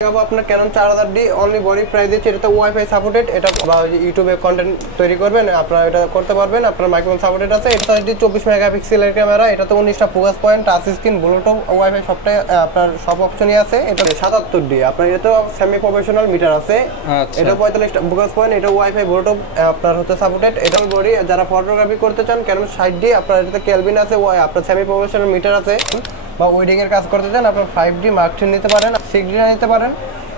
আপনার Canon 4000D only body price দিচ্ছে। এটা তো ওয়াইফাই সাপোর্টেড, এটা ইউটিউবে কন্টেন্ট তৈরি করবেন আপনারা এটা করতে পারবেন। আপনার মাইক্রোফোন সাপোর্টেড আছে। এটা 24 মেগাপিক্সেলের ক্যামেরা, এটা তো 19টা focus point, touch screen, Bluetooth, wifi সবটাই আপনার সব অপশনই আছে। এটা 77D আপনার এটা তো সেমি প্রফেশনাল মিটার আছে। এটা 45টা ফোকাস পয়েন্ট, এটা ওয়াইফাই ব্লুটুথ আপনার হচ্ছে সাপোর্টেড। এটা বডি যারা ফটোগ্রাফি করতে চান ক্যানন 60D আপনার এটাতে কেলভিন আছে, আপনার সেমি প্রফেশনাল মিটার আছে বা ওয়েডিং এর কাজ করতে চান আপনার 5D Mark III নিতে পারেন, 6D নিতে পারেন।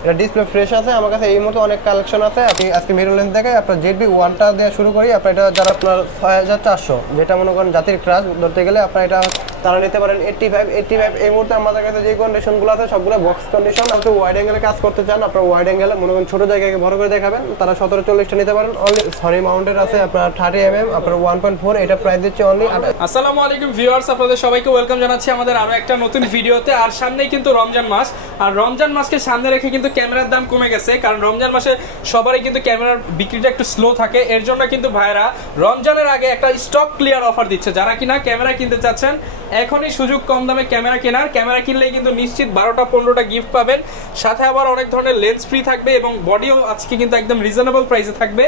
এটা ডিসপ্লে ফ্রেশ আছে। আমার কাছে এই মতো অনেক কালেকশন আছে। আপনি আজকে মিরর লেন্স দেখে আপনার ZB-1টা দিয়ে শুরু করি। আপনার এটা যারা আপনার 6400 যেটা মনে করেন জাতির ক্রাশ ধরতে গেলে আপনার এটা তারা নিতে পারেন। 85 এই মুহূর্তে আমাদের কাছে যে কন্ডিশনগুলো আছে সবগুলো বক্স কন্ডিশন। আপনি ওয়াইড অ্যাঙ্গেলে কাজ করতে চান আপনার ওয়াইড অ্যাঙ্গেলে মনে করেন ছোট জায়গাকে বড় করে দেখাবেন, তারা 1740টা নিতে পারেন। অনলি সনি মাউন্টেড আছে আপনার 30mm আপনার 1.4, এটা প্রাইস দিচ্ছে অনলি। আসসালামু আলাইকুম ভিউয়ার্স, আপনাদের সবাইকে ওয়েলকাম জানাচ্ছি আমাদের আরো একটা নতুন ভিডিওতে। আর সামনেই কিন্তু রমজান মাস, আর রমজান মাসকে সামনে রেখে কিন্তু ক্যামেরার দাম কমে গেছে, কারণ রমজান মাসে সবারই কিন্তু ক্যামেরার বিক্রিটা একটু স্লো থাকে। এর জন্য কিন্তু ভাইরা রমজানের আগে একটা স্টক ক্লিয়ার অফার দিচ্ছে। যারা কিনা ক্যামেরা কিনতে চাচ্ছেন এখনই সুযোগ কম দামে ক্যামেরা কেনার। ক্যামেরা কিনলেই কিন্তু নিশ্চিত 12টা 15টা গিফট পাবেন, সাথে আবার অনেক ধরনের লেন্স ফ্রি থাকবে এবং বডিও আজকে কিন্তু একদম রিজনেবল প্রাইসে থাকবে।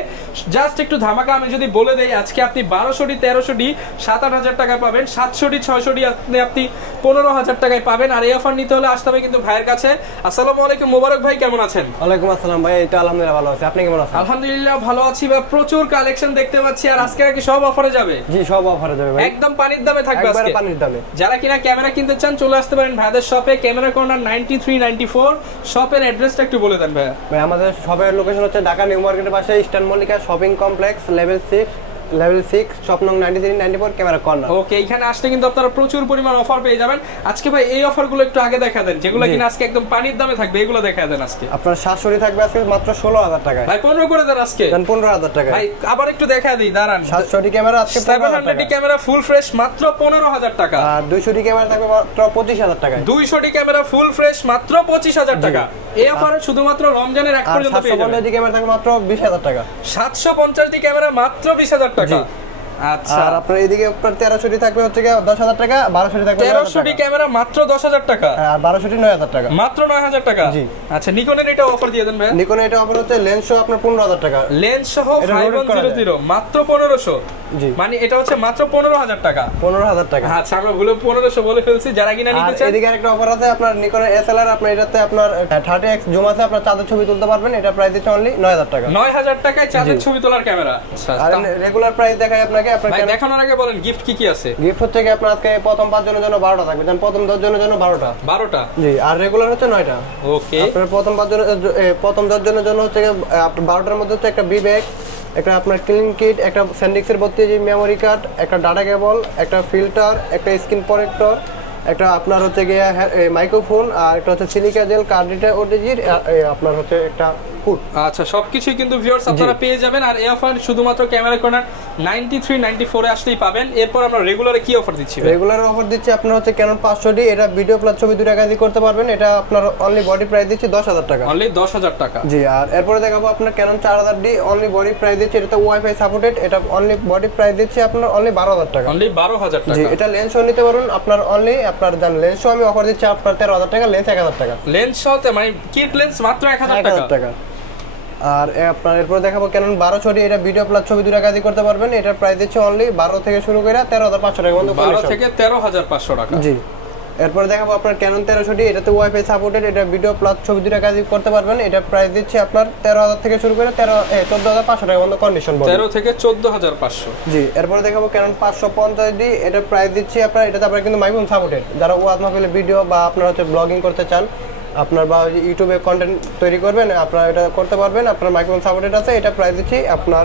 জাস্ট একটু ধামাকা আমি যদি বলে দেই, আজকে আপনি 1200D 1300D 7-8 টাকা পাবেন, 700D 600D আপনি 15,000 টাকায় পাবেন। আর এই অফার নিতে হলে আসতে হবে কিন্তু ভাইয়ের কাছে। আসসালামু আলাইকুম, মোবারক ভাই কেমন আছেন? ওয়ালাইকুম আসসালাম ভাই, এটা আলহামদুলিল্লাহ ভালো আছি। আপনি কেমন আছেন? আলহামদুলিল্লাহ ভালো আছি ভাই, প্রচুর কালেকশন দেখতে পাচ্ছি। আর আজকে কি সব অফারে যাবে? জি সব অফারে যাবে ভাই, একদম পানির দামে থাকবে আজকে, একবারে পানির দামে। যারা কিনা ক্যামেরা কিনতে চান চলে আসতে পারেন ভাইদের শপে, ক্যামেরা কর্নার 9394। শপের অ্যাড্রেসটা একটু বলে দেন ভাই। ভাই আমাদের শপের লোকেশন হচ্ছে ঢাকা নিউ মার্কেটের পাশে eastern Mallika shopping complex, level 6 shop নং 9394 ক্যামেরা কর্নার। ওকে, এখানে আসলে কিন্তু আপনারা প্রচুর পরিমাণ অফার পেয়ে যাবেন। আজকে ভাই এই অফারগুলো একটু আগে দেখা দেন, যেগুলো কিনা আজকে একদম পানির দামে থাকবে, এগুলো দেখা দেন। আজকে আপনার 700 থাকবে আজকে মাত্র 16,000 টাকায়। ভাই 15 করে দেন আজকে, দেন 15,000 টাকায়। ভাই আবার একটু দেখা দেই, দাঁড়ান। 700 ক্যামেরা আজকে 700D ক্যামেরা ফুল ফ্রেশ মাত্র 15,000 টাকা। আর 200 ক্যামেরা থাকবে মাত্র 25,000 টাকায়। 200D ক্যামেরা ফুল ফ্রেশ মাত্র 25,000 টাকা। এই অফারে শুধুমাত্র রমজানের এক পর্যন্ত পেয়ে যাবেন। 750D ক্যামেরা থাকবে মাত্র 20,000 টাকা। 750D ক্যামেরা মাত্র 20,000 টাকা। আচ্ছা, আর আপনার এইদিকে আপনার 1300D থাকবে হচ্ছে 10,000 টাকা, 1200D থাকবে 1300D ক্যামেরা মাত্র 10,000 টাকা, আর 1200D 9,000 টাকা, মাত্র 9,000 টাকা। জি আচ্ছা, নিকনের এটা অফার দিয়ে দেন ভাই। নিকনের এটা অফার হচ্ছে লেন্স সহ আপনার 15,000 টাকা, লেন্স সহ 5100 মাত্র 1500। জি মানে এটা হচ্ছে মাত্র 15,000 টাকা, 15,000 টাকা। আচ্ছা, আমরা ভুলে 1500 বলে ফেলছি। যারা কিনা নিতে চান এদিকে আরেকটা অফার আছে আপনার নিকনের SLR, আপনার এটাতে আপনার 30x জুম আছে, আপনার চাঁদের ছবি তুলতে পারবেন। এটা প্রাইস দিচ্ছে অনলি 9,000 টাকা। 9,000 টাকায় চাঁদের ছবি তোলার ক্যামেরা। আচ্ছা, আর রেগুলার প্রাইস দেখাই আপনাকে। আপনার ভাই দেখানোর আগে বলেন গিফট কি কি আছে? গিফট হচ্ছে কি আপনার আজকে প্রথম 5 জনের জন্য 12টা থাকবে, জান প্রথম 10 জনের জন্য 12টা। জি, আর রেগুলার হচ্ছে 9টা। ওকে, আপনার প্রথম 10 জনের জন্য হচ্ছে আপনার 12টার মধ্যে হচ্ছে একটা বি ব্যাগ, একটা আপনার ক্লিন কিট, একটা স্যান্ডিক্সের 32GB মেমোরি কার্ড, একটা ডাটা কেবল, একটা ফিল্টার, একটা স্ক্রিন প্রটেক্টর, একটা আপনার হচ্ছে গিয়ে মাইক্রোফোন, আর একটা হচ্ছে সিলিকা জেল কার্ডিটা ওটিজির, আপনার হচ্ছে একটা ফুড। আচ্ছা, সবকিছুই কিন্তু ভিউয়ার্স আপনারা পেয়ে যাবেন। আর এই অফার শুধুমাত্র ক্যামেরা কর্নার 9394 এ আসলেই পাবেন। এরপর আমরা রেগুলারে কি অফার দিচ্ছি? রেগুলার অফার দিচ্ছি আপনার হচ্ছে ক্যানন 500D, এটা ভিডিও প্লাস ছবি 2 টাকা দিয়ে করতে পারবেন। এটা আপনার অনলি বডি প্রাইস দিচ্ছি 10,000 টাকা, অনলি 10,000 টাকা। জি। আর এরপরে দেখাবো আপনার Canon 4000D only body price দিচ্ছি, এটা তো ওয়াইফাই সাপোর্টেড, এটা অনলি বডি প্রাইস দিচ্ছি আপনার অনলি 12,000 টাকা, অনলি 12,000 টাকা। জি। এটা লেন্স সহ নিতে পারুন আপনার অনলি আপনার জান লেন্স সহ আমি অফার দিচ্ছি আপনার 13,000 টাকা, লেন্স 1,000 টাকা। লেন্স সহতে মানে কিট লেন্স মাত্র 1,000 টাকা। আর আপনার এরপরে দেখাবো ক্যানন 1200D, এটা ভিডিও প্লাস ছবি 2 টাকা দিয়ে করতে পারবেন। এটার প্রাইস দিচ্ছে অনলি 12 থেকে শুরু করে 13,500 টাকা পর্যন্ত, 12 থেকে 13,500 টাকা, জি। এরপরে দেখাবো আপনার ক্যানন 1300D, এটাতে ওয়াইফাই সাপোর্টেড, এটা ভিডিও প্লাস ছবি 2 টাকা দিয়ে করতে পারবেন। এটা প্রাইস দিচ্ছে আপনার 13,000 থেকে শুরু করে 14,500 টাকা পর্যন্ত কন্ডিশন, 13 থেকে 14,500, জি। এরপরে দেখাবো ক্যানন 550D, এটা প্রাইস দিচ্ছে আপনার, এটাতে আপনার কিন্তু মাইক্রোফোন সাপোর্টেড, যারা ওয়াজ মাহফিলে ভিডিও বা আপনার হচ্ছে ব্লগিং করতে চান আপনার বা ইউটিউবে কন্টেন্ট তৈরি করবেন আপনারা এটা করতে পারবেন। আপনার মাইক্রোফোন সাপোর্টেড আছে। এটা প্রাইস দিচ্ছি আপনার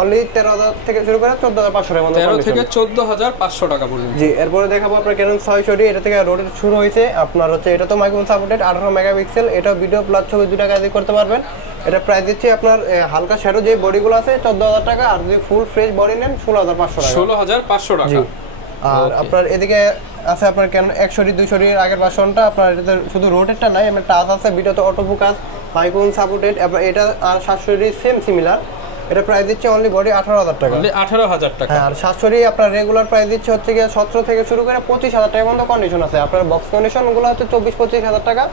অনলি 13,000 থেকে শুরু করে 14,500 টাকা মধ্যে, 13 থেকে 14,500 টাকা পর্যন্ত, জি। এরপরে দেখাবো আপনার ক্যানন 600D, এটা থেকে রোটেট শুরু হয়েছে আপনার হচ্ছে, এটা তো মাইক্রোফোন সাপোর্টেড 18 মেগাপিক্সেল, এটা ভিডিও প্লাস ছবি 2 টাকা দিয়ে করতে পারবেন। এটা প্রাইস দিচ্ছি আপনার হালকা শ্যাডো যে বডিগুলো আছে 14,000 টাকা, আর যদি ফুল ফ্রেশ বডি নেন 16,500 টাকা, 16,500 টাকা। আর আপনার এদিকে আছে আপনার ক্যানন 100D 200D এর আগের ভার্সনটা, আপনার এটাতে শুধু রোটেটটা নাই, এমনি টাচ আছে, ভিডিওতে অটো ফোকাস, মাইক্রোফোন সাপোর্টেড। এটা আর 700D সেম সিমিলার, এটা প্রাইস দিচ্ছে অনলি বডি 18,000 টাকা, অনলি 18,000 টাকা। আর 700D আপনার রেগুলার প্রাইস দিচ্ছে হচ্ছে গিয়ে 17 থেকে শুরু করে 25,000 টাকা পর্যন্ত কন্ডিশন আছে। আপনার বক্স কন্ডিশন গুলো হচ্ছে 24-25,000 টাকা,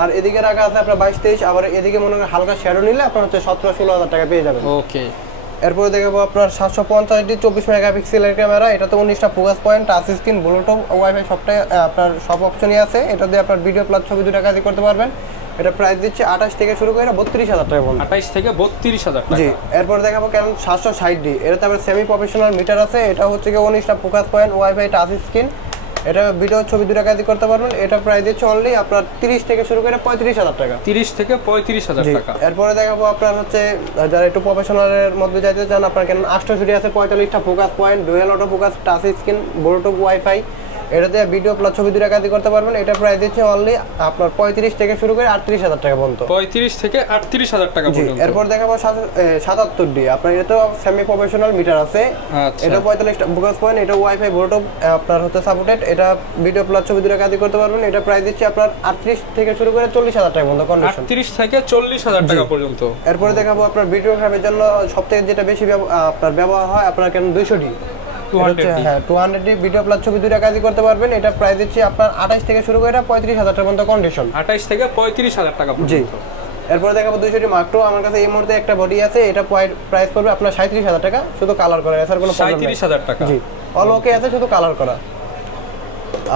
আর এদিকে রাখা আছে আপনার 22-23, আবার এদিকে মনে করেন হালকা শ্যাডো নিলে আপনার হচ্ছে 17-16 হাজার টাকা পেয়ে যাবেন। ওকে। এরপরে দেখাবো আপনার 750D 24 মেগাপিক্সেলের ক্যামেরা, এটাতে 19টা focus point, touch screen, Bluetooth, wifi সবটাই আপনার সব অপশনই আছে। এটা দিয়ে আপনার ভিডিও প্লাস ছবি দুটো কাজই করতে পারবেন। এটা প্রাইস দিচ্ছে 28 থেকে শুরু করে 32,000 টাকা পর্যন্ত। 28 থেকে 32,000 টাকা। জি। এরপর দেখাবো Canon 760D, এটাতে আবার সেমি প্রফেশনাল মিটার আছে। এটা হচ্ছে কি 19টা focus point, wifi, touch screen, এটা ভিডিও ছবি দুটো কাজই করতে পারবেন। এটা প্রাইস দিচ্ছে অনলি আপনার 30 থেকে শুরু করে 35,000 টাকা। 30 থেকে 35,000 টাকা। এরপরে দেখাবো আপনার হচ্ছে যারা একটু প্রফেশনালের মধ্যে যাইতে চান, আপনার Canon 860 আছে, 45টা focus point, dual auto focus, touch screen, Bluetooth, wifi, এটা দিয়ে ভিডিও প্লাস ছবি দুটো কাজই করতে পারবেন। এটা প্রাইস দিচ্ছে অনলি আপনার 35 থেকে শুরু করে 38,000 টাকা পর্যন্ত। 35 থেকে 38,000 টাকা পর্যন্ত। এরপর দেখাবো 77D, আপনার এটা সেমি প্রফেশনাল মিটার আছে। আচ্ছা। এটা 45টা ফোকাস পয়েন্ট, এটা ওয়াইফাই, ব্লুটুথ আপনার হচ্ছে সাপোর্টেড, এটা ভিডিও প্লাস ছবি দুটো কাজই করতে পারবেন। এটা প্রাইস দিচ্ছে আপনার 38 থেকে শুরু করে 40,000 টাকা পর্যন্ত কন্ডিশন। 38 থেকে 40,000 টাকা পর্যন্ত। এরপরে দেখাবো আপনার ভিডিওগ্রাফির জন্য সবথেকে যেটা বেশি আপনার ব্যবহার হয়, আপনার Canon 200D। 200D। হ্যাঁ, 200D ভিডিও প্লাস ছবি দুটো কাজই করতে পারবেন। এটা প্রাইস দিচ্ছে আপনার 28 থেকে শুরু করে 35,000 টাকা পর্যন্ত কন্ডিশন। 28 থেকে 35,000 টাকা জি। পর্যন্ত। এরপরে দেখাবো 200D Mark II, আমার কাছে এই মুহূর্তে একটা বডি আছে। এটা প্রাইস পড়বে আপনার 37,000 টাকা, শুধু কালার করা, এছাড়া কোনো প্রবলেম নেই। 37,000 টাকা। জি, অল ওকে আছে, শুধু কালার করা।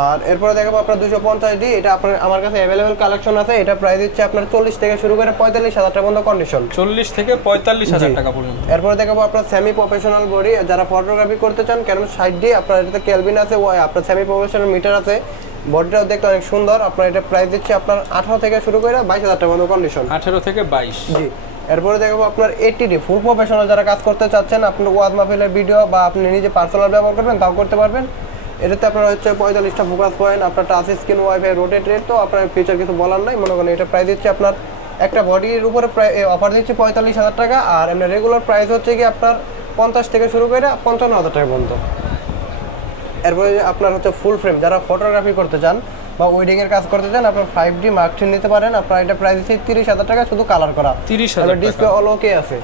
আর এরপরে দেখাবো আপনার 250D, এটা আপনার আমার কাছে अवेलेबल কালেকশন আছে। এটা প্রাইস দিচ্ছে আপনার 40 থেকে শুরু করে 45,000 টাকা পর্যন্ত কন্ডিশন। 40 থেকে 45,000 টাকা পর্যন্ত। এরপরে দেখাবো আপনার সেমি প্রফেশনাল বডি, যারা ফটোগ্রাফি করতে চান, Canon 60D, আপনার এটাতে কেলভিন আছে, আপনার সেমি প্রফেশনাল মিটার আছে, বডিটাও দেখতে অনেক সুন্দর। আপনার এটা প্রাইস দিচ্ছে আপনার 18 থেকে শুরু করে 22,000 টাকা পর্যন্ত কন্ডিশন। 18 থেকে 22। জি। এরপরে দেখাবো আপনার 80D ফুল প্রফেশনাল, যারা কাজ করতে চাচ্ছেন, আপনি ওয়াজ মাহফিলের ভিডিও বা আপনি নিজে পার্সোনাল ব্যবহার করবেন, তাও করতে পারবেন। এটাতে আপনার হচ্ছে 45টা ফোকাস পয়েন্ট, আপনার touch screen, wifi, rotate rate, তো আপনার ফিচার কিছু বলার নাই। মনে করেন এটা প্রাইস দিচ্ছে আপনার একটা বডির উপরে প্রায় অফার দিচ্ছে 45,000 টাকা, আর এমনি রেগুলার প্রাইস হচ্ছে কি আপনার 50 থেকে শুরু করে 55,000 টাকা পর্যন্ত। এরপরে আপনার হচ্ছে ফুল ফ্রেম, যারা ফটোগ্রাফি করতে চান বা ওয়েডিং এর কাজ করতে চান, আপনার 5D Mark III নিতে পারেন। আপনার এটা প্রাইস দিচ্ছে 30,000 টাকা, শুধু কালার করা। 30,000 ডিসপ্লে অল ওকে আছে।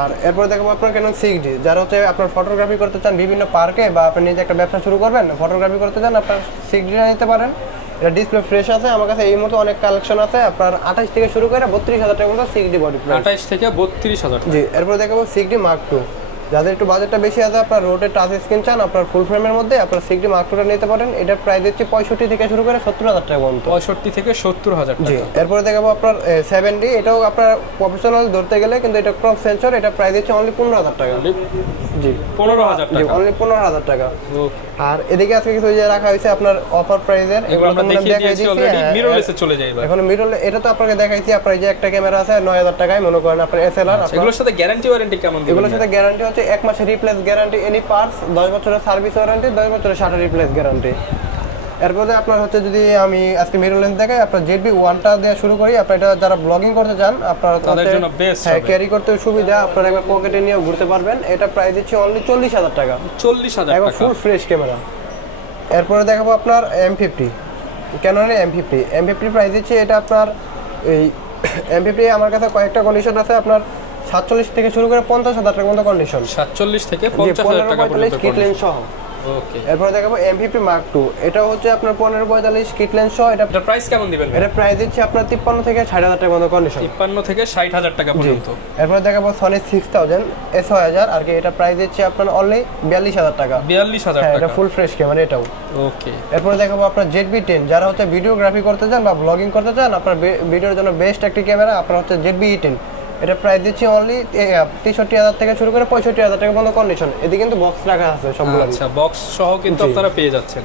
আর এরপর দেখবো আপনার Canon 6D, যারা হচ্ছে আপনার ফটোগ্রাফি করতে চান বিভিন্ন পার্কে, বা আপনি নিজে একটা ব্যবসা শুরু করবেন, ফটোগ্রাফি করতে চান, আপনার 6D নিতে পারেন। এটা ডিসপ্লে ফ্রেশ আছে, আমার কাছে এই মতো অনেক কালেকশন আছে। আপনার 28 থেকে শুরু করে 32,000 টাকা পর্যন্ত 6D বডি প্রাইস। 28 থেকে 32,000 টাকা। জি। এরপর দেখাবো 6D Mark II, যাদের একটু বাজেটটা বেশি আছে, আপনার রোডের টাচ স্ক্রিন চান, আপনার ফুল ফ্রেমের মধ্যে, আপনার 6D Mark II নিতে পারেন। এটা প্রাইস দিচ্ছে 65 থেকে শুরু করে 70,000 টাকা পর্যন্ত। 65 থেকে 70,000 জি। টাকা। এরপরে দেখাবো আপনার 7D, এটাও আপনার প্রফেশনাল ধরতে গেলে, কিন্তু এটা ক্রপ সেন্সর, এটা প্রাইস দিচ্ছে অনলি 15,000 টাকা। জি, 15,000 জি, টাকা। অনলি 15,000 টাকা। ওকে। আর এদিকে আজকে কিছু যে রাখা হয়েছে আপনার অফার প্রাইজের, এগুলো আমরা দেখিয়ে দিয়েছি অলরেডি। মিররলেসে চলে যাই এবার। এখন মিররলে এটা তো আপনাকে দেখাইছি। আপনার এই যে একটা ক্যামেরা আছে 9,000 টাকায়, মনে করেন আপনার SLR। এগুলোর সাথে গ্যারান্টি ওয়ারেন্টি কেমন দিবেন? এগুলোর সাথে গ্যারান্টি হচ্ছে 1 মাসের রিপ্লেস গ্যারান্টি, এনি পার্টস, 10 বছরের সার্ভিস ওয়ারেন্টি, 10 বছরের শাটার রিপ্লেস গ্যারান্টি। এরপরে আপনার হচ্ছে যদি আমি আজকে মিররলেস দেখাই, আপনার ZB-1টা দিয়ে শুরু করি। আপনার এটা যারা ব্লগিং করতে চান, আপনার তাদের জন্য বেস্ট হবে। ক্যারি করতে সুবিধা, আপনার একবার পকেটে নিয়ে ঘুরতে পারবেন। এটা প্রাইস দিচ্ছে অনলি 40,000 টাকা। 40,000 একবার টাকা। Full fresh camera. এরপরে দেখাবো আপনার M50, Canon M50 প্রাইস দিচ্ছে এটা আপনার এই M50 আমার কাছে কয়েকটা কন্ডিশন আছে। আপনার 47 থেকে শুরু করে 50,000 টাকা পর্যন্ত কন্ডিশন। 47 থেকে 50,000 টাকা পর্যন্ত কিট লেন্স সহ। ওকে। এরপরে দেখাবো M50 Mark II, এটা হচ্ছে আপনার 15-45 কিট লেন্স সহ। এটা প্রাইস কেমন দিবেন? এটা প্রাইস দিচ্ছে আপনার 53 থেকে 60,000 টাকা পর্যন্ত কন্ডিশন। 53 থেকে 60,000 টাকা পর্যন্ত। এরপরে দেখাবো Sony 6000 S6000, আর কি এটা প্রাইস দিচ্ছে আপনার অনলি 42,000 টাকা। 42,000 টাকা। এটা ফুল ফ্রেশ ক্যামেরা এটাও। ওকে। এরপরে দেখাবো আপনার ZB-10, যারা হচ্ছে ভিডিওগ্রাফি করতে চান বা ব্লগিং করতে চান, আপনার ভিডিওর জন্য বেস্ট একটি ক্যামেরা। আপনার হচ্ছে ZB-10, এটা প্রাইস দিচ্ছে অনলি 63,000 থেকে শুরু করে 65,000 টাকা পর্যন্ত কন্ডিশন। এদিকে কিন্তু বক্স রাখা আছে সবগুলো। আচ্ছা, বক্স সহ কিন্তু আপনারা পেয়ে যাচ্ছেন।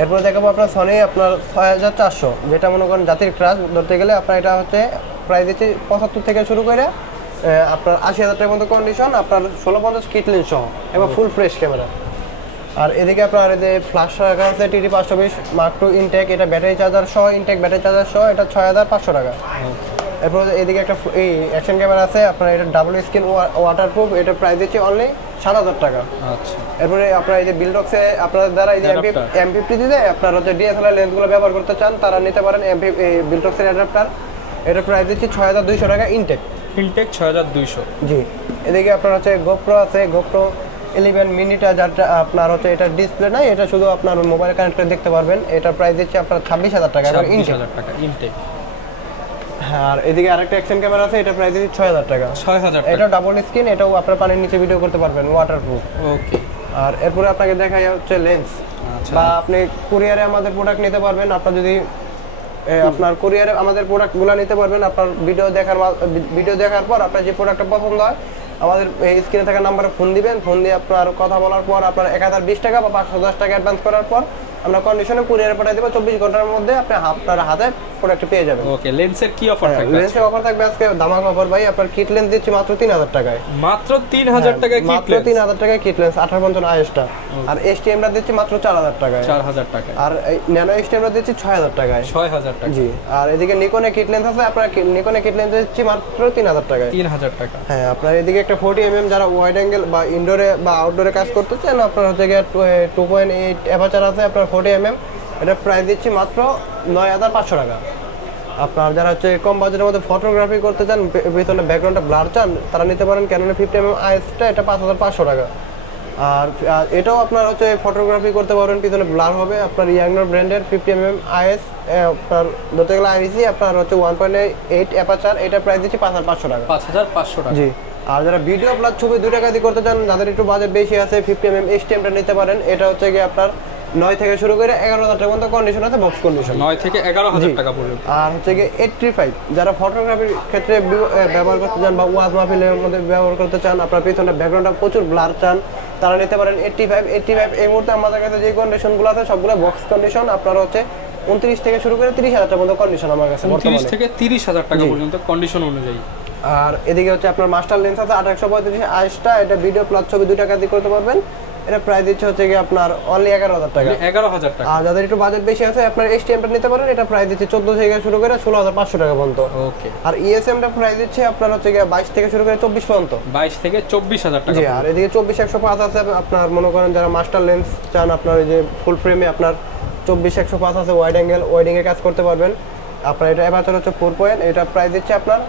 এরপরে দেখাবো আপনার Sony আপনার 6400, যেটা মনে করেন জাতির ক্রাশ ধরতে গেলে, আপনার এটা হচ্ছে প্রাইস দিচ্ছে 75 থেকে শুরু করে আপনার 80,000 টাকা পর্যন্ত কন্ডিশন। আপনার 1650 কিট লেন্স সহ, এবার ফুল ফ্রেশ ক্যামেরা। আর এদিকে আপনার এই যে ফ্ল্যাশ রাখা আছে TD520 Mark II ইনটেক, এটা ব্যাটারি চার্জার সহ, ইনটেক ব্যাটারি চার্জার সহ, এটা 6,500 টাকা। এরপর এদিকে একটা এই অ্যাকশন ক্যামেরা আছে, আপনার এটা ডাবল স্ক্রিন ওয়াটারপ্রুফ, এটা প্রাইস দিচ্ছে অনলি 7,000 টাকা। আচ্ছা। এরপরে আপনার এই যে বিলডক্সে আপনাদের দ্বারা এই যে M50 দিতে আপনার হচ্ছে DSLR লেন্সগুলো ব্যবহার করতে চান, তারা নিতে পারেন বিলডক্সের অ্যাডাপ্টার। এটা প্রাইস দিচ্ছে 6,200 টাকা ইনটেক। ইনটেক 6,200। জি। এদিকে আপনার হচ্ছে GoPro আছে, GoPro 11 মিনিটা যাটা আপনার হচ্ছে এটা ডিসপ্লে নাই, এটা শুধু আপনার মোবাইল কানেক্ট করে দেখতে পারবেন। এটা প্রাইস দিচ্ছে আপনার 26,000 টাকা, এবার 26,000 টাকা ইনটেক। হ্যাঁ, আর এদিকে আরেকটা অ্যাকশন ক্যামেরা আছে, এটা প্রাইস দিচ্ছে 6,000 টাকা। 6,000 টাকা। এটা ডাবল স্ক্রিন, এটাও আপনার পানির নিচে ভিডিও করতে পারবেন, ওয়াটারপ্রুফ। ওকে। আর এরপরে আপনাকে দেখাই হচ্ছে লেন্স, বা আপনি কুরিয়ারে আমাদের প্রোডাক্ট নিতে পারবেন। আপনার যদি আপনার কুরিয়ারে আমাদের প্রোডাক্টগুলো নিতে পারবেন। আপনার ভিডিও দেখার পর আপনার যে প্রোডাক্টটা পছন্দ হয় আমাদের এই স্ক্রিনে থাকা নাম্বারে ফোন দিবেন। ফোন দিয়ে আপনার কথা বলার পর আপনার 1020 টাকা বা 510 টাকা অ্যাডভান্স করার পর আমরা কন্ডিশনে কুরিয়ারে পাঠিয়ে দেব। 24 ঘন্টার মধ্যে আপনি আপনার হাতে প্রোডাক্ট পেয়ে যাবেন। ওকে, লেন্সের কি অফার থাকবে? লেন্সের অফার থাকবে আজকে ধামাকা অফার ভাই। আপনার কিট লেন্স দিচ্ছি মাত্র 3000 টাকায়। মাত্র 3000 টাকায় কিট মাত্র লেন্স? 3000 টাকায় কিট লেন্স 1850 আইএসটা। আর এসটিএমটা দিচ্ছি মাত্র 4000 টাকায়। 4000 টাকায়। আর ন্যানো এসটিএমটা দিচ্ছি 6000 টাকায়। 6000 টাকা। জি। আর এদিকে নিকনে কিট লেন্স আছে, আপনার নিকনে কিট লেন্স দিচ্ছি মাত্র 3000 টাকায়। 3000 টাকা। হ্যাঁ, আপনার এদিকে একটা 40mm যারা ওয়াইড অ্যাঙ্গেল বা ইনডোরে বা আউটডোরে কাজ করতে চান, আপনার হচ্ছে গিয়ে 2.8 অ্যাপারচার আছে আপনার 40mm। এটা প্রাইস দিচ্ছি মাত্র 9500 টাকা। আপনার যারা হচ্ছে কম বাজেটের মধ্যে ফটোগ্রাফি করতে চান, পিছনে ব্যাকগ্রাউন্ডটা ব্লার চান, তারা নিতে পারেন ক্যাননের 50mm আইএসটা, এটা 5500 টাকা। আর এটাও আপনার হচ্ছে ফটোগ্রাফি করতে পারবেন, পিছনে ব্লার হবে। আপনার ইয়াংনর ব্র্যান্ডের 50mm আইএস, আপনার ধরতে গেলে আইরিসি, আপনার হচ্ছে 1.8 অ্যাপারচার, এটা প্রাইস দিচ্ছি 5500 টাকা। 5500 টাকা। জি। আর যারা ভিডিও প্লাস ছবি দুইটা কাজই করতে চান, যাদের একটু বাজেট বেশি আছে, 50mm এসটিএমটা নিতে পারেন। এটা হচ্ছে গিয়ে আপনার 9 থেকে শুরু করে 11,000 টাকা পর্যন্ত কন্ডিশন আছে, বক্স কন্ডিশন। 9 থেকে 11,000 টাকা পর্যন্ত। আর হচ্ছে গিয়ে 85 যারা ফটোগ্রাফির ক্ষেত্রে ব্যবহার করতে চান বা ওয়াজ মাহফিলের মধ্যে ব্যবহার করতে চান, আপনার পিছনে ব্যাকগ্রাউন্ডটা প্রচুর ব্লার চান, তারা নিতে পারেন 85 এই মুহূর্তে আমাদের কাছে যে কন্ডিশনগুলো আছে সবগুলো বক্স কন্ডিশন। আপনার হচ্ছে 29 থেকে শুরু করে 30,000 টাকা পর্যন্ত কন্ডিশন আমার কাছে, 29 থেকে 30,000 টাকা পর্যন্ত কন্ডিশন অনুযায়ী। আর এদিকে হচ্ছে আপনার মাস্টার লেন্স আছে 835 আইএসটা, এটা ভিডিও প্লাস ছবি দুইটা কাজই করতে পারবেন। এটা প্রাইস দিচ্ছে হচ্ছে কি আপনার অনলি 11,000 টাকা। 11,000 টাকা। আর যাদের একটু বাজেট বেশি আছে, আপনার এসটিএমটা নিতে পারেন। এটা প্রাইস দিচ্ছে 14 থেকে শুরু করে 16,500 টাকা পর্যন্ত। ওকে। আর ইএসএমটা প্রাইস দিচ্ছে আপনার হচ্ছে কি 22 থেকে শুরু করে 24 পর্যন্ত। 22 থেকে 24,000 টাকা। জি। আর এদিকে 24-105 আছে, আপনার মনে করেন যারা মাস্টার লেন্স চান, আপনার এই যে ফুল ফ্রেমে আপনার 24-105 আছে, ওয়াইড অ্যাঙ্গেল, ওয়াইডিং এ কাজ করতে পারবেন। আপনার এটা অ্যাপারচার হচ্ছে 4 এটা প্রাইস দিচ্ছে আপনার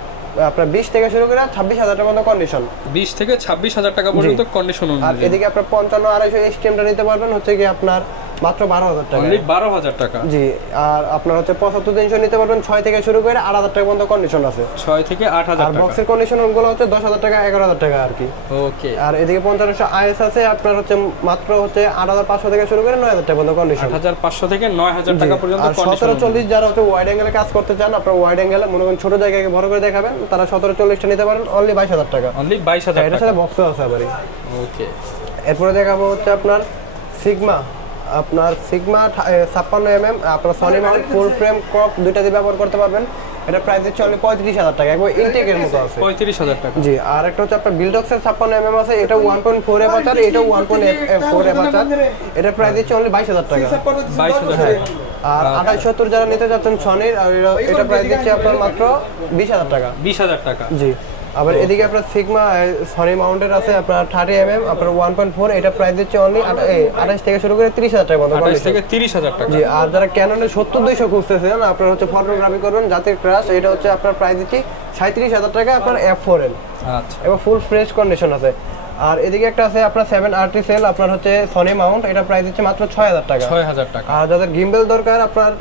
20 থেকে শুরু করে 26,000 টাকা পর্যন্ত কন্ডিশন। 20 থেকে 26,000 টাকা পর্যন্ত কন্ডিশন আর অনুযায়ী। এদিকে আপনার 55-250 এসটিএমটা নিতে পারবেন হচ্ছে কি আপনার মাত্র 12,000 টাকা। অনলি 12,000 টাকা। জি। আর আপনার হচ্ছে 75-300 নিতে পারবেন 6 থেকে শুরু করে 8,000 টাকা পর্যন্ত কন্ডিশন আছে। 6 থেকে 8,000 আর টাকা। বক্সের কন্ডিশন গুলো হচ্ছে 10,000 টাকা 11,000 টাকা আর কি। ওকে। আর এদিকে 55 আইএস আছে, আপনার হচ্ছে মাত্র হচ্ছে 8,500 থেকে শুরু করে 9,000 টাকা পর্যন্ত কন্ডিশন। 8,500 থেকে 9,000 টাকা পর্যন্ত আর কন্ডিশন। 17-40 যারা হচ্ছে ওয়াইড অ্যাঙ্গেলে কাজ করতে চান, আপনার ওয়াইড অ্যাঙ্গেলে মনে করেন ছোট জায়গাকে বড় করে দেখাবেন, তারা 17-40টা নিতে পারেন অনলি 22,000 টাকা। অনলি 22,000 এটার টাকা। সাথে বক্সও আছে আবারই। ওকে। এরপরে দেখাবো হচ্ছে আপনার সিগমা, আপনার সিগমা 56mm, আপনার সনি মাউন্ট ফুল ফ্রেম ক্রপ দুইটা দিয়ে ব্যবহার করতে পারবেন। এটা প্রাইস দিচ্ছে অনলি 35,000 টাকা, একবার ইনটেকের মতো আছে। 35,000 টাকা। জি। আর একটা হচ্ছে আপনার বিলডক্সের 56mm আছে, এটা 1.4 অ্যাপারচার, এটাও 1.4 অ্যাপারচার, এটা প্রাইস দিচ্ছে অনলি 22,000 টাকা। 22,000 টাকা। আর 2870 যারা নিতে চাচ্ছেন সনির, আর এটা প্রাইস দিচ্ছে আপনার মাত্র 20,000 টাকা। 20,000 টাকা। জি। আবার এদিকে আপনার সিগমা সনি মাউন্টের আছে আপনার 30mm, আপনার 1.4, এটা প্রাইস দিচ্ছে অনলি 28 থেকে শুরু করে 30,000 টাকা পর্যন্ত। 28 থেকে 30,000 টাকা। জি। আর যারা ক্যাননের 70-200 খুঁজতেছেন, আপনার হচ্ছে ফটোগ্রাফি করবেন জাতির ক্রাশ, এটা হচ্ছে আপনার প্রাইস দিচ্ছি 37,000 টাকা, আপনার F4L। আচ্ছা। এবার ফুল ফ্রেশ কন্ডিশন আছে। আর এদিকে একটা আছে আপনার 7RT সেল, আপনার হচ্ছে সনি মাউন্ট, এটা প্রাইস দিচ্ছে মাত্র 6,000 টাকা। 6,000 টাকা। আর যাদের গিম্বেল দরকার, আপনার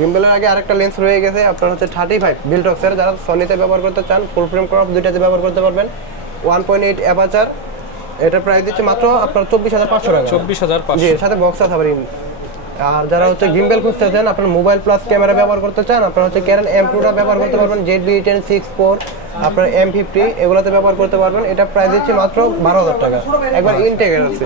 গিম্বেলের আগে আরেকটা লেন্স রয়ে গেছে, আপনার হচ্ছে 35 বিলটক্সের, যারা সনিতে ব্যবহার করতে চান, ফুল ফ্রেম ক্রপ দুইটাতে ব্যবহার করতে পারবেন, 1.8 অ্যাপারচার, এটা প্রাইস দিচ্ছে মাত্র আপনার 24,500 টাকা। 24,500। জি। এর সাথে বক্স আছে আবার। আর যারা হচ্ছে গিম্বেল খুঁজতে চান, আপনার মোবাইল প্লাস ক্যামেরা ব্যবহার করতে চান, আপনার হচ্ছে ক্যানন M2টা ব্যবহার করতে পারবেন, ZV-10 আপনার M50 এগুলোতে ব্যবহার করতে পারবেন। এটা প্রাইস দিচ্ছে মাত্র 12,000 টাকা, একবার ইনটেকের আছে।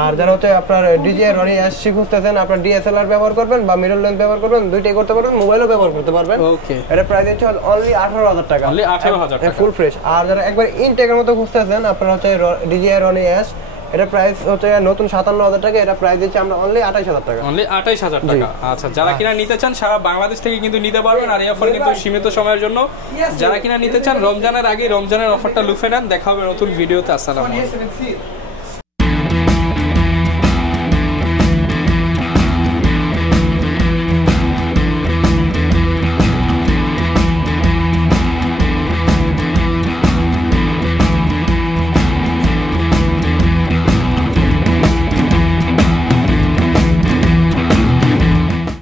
আর যারা হচ্ছে আপনার DJI Ronin S3 খুঁজতেছেন, আপনার DSLR ব্যবহার করবেন বা মিরর লেন্স ব্যবহার করবেন, দুইটাই করতে পারবেন, মোবাইলও ব্যবহার করতে পারবেন। ওকে। এটা প্রাইস দিচ্ছে অনলি 18,000 টাকা। অনলি 18,000 টাকা। Full fresh. আর যারা একবার ইনটেকের মতো খুঁজতেছেন, আপনার হচ্ছে DJI Ronin S, এটা প্রাইস হচ্ছে নতুন 57,000 টাকা, এটা প্রাইস দিচ্ছে আমরা অনলি 28,000 টাকা। অনলি 28,000 টাকা। আচ্ছা, যারা কিনা নিতে চান সারা বাংলাদেশ থেকে কিন্তু নিতে পারবেন। আর এই অফার কিন্তু সীমিত সময়ের জন্য। যারা কিনা নিতে চান রমজানের আগে রমজানের অফারটা লুফে নেন। দেখা হবে নতুন ভিডিওতে। আসসালামু আলাইকুম।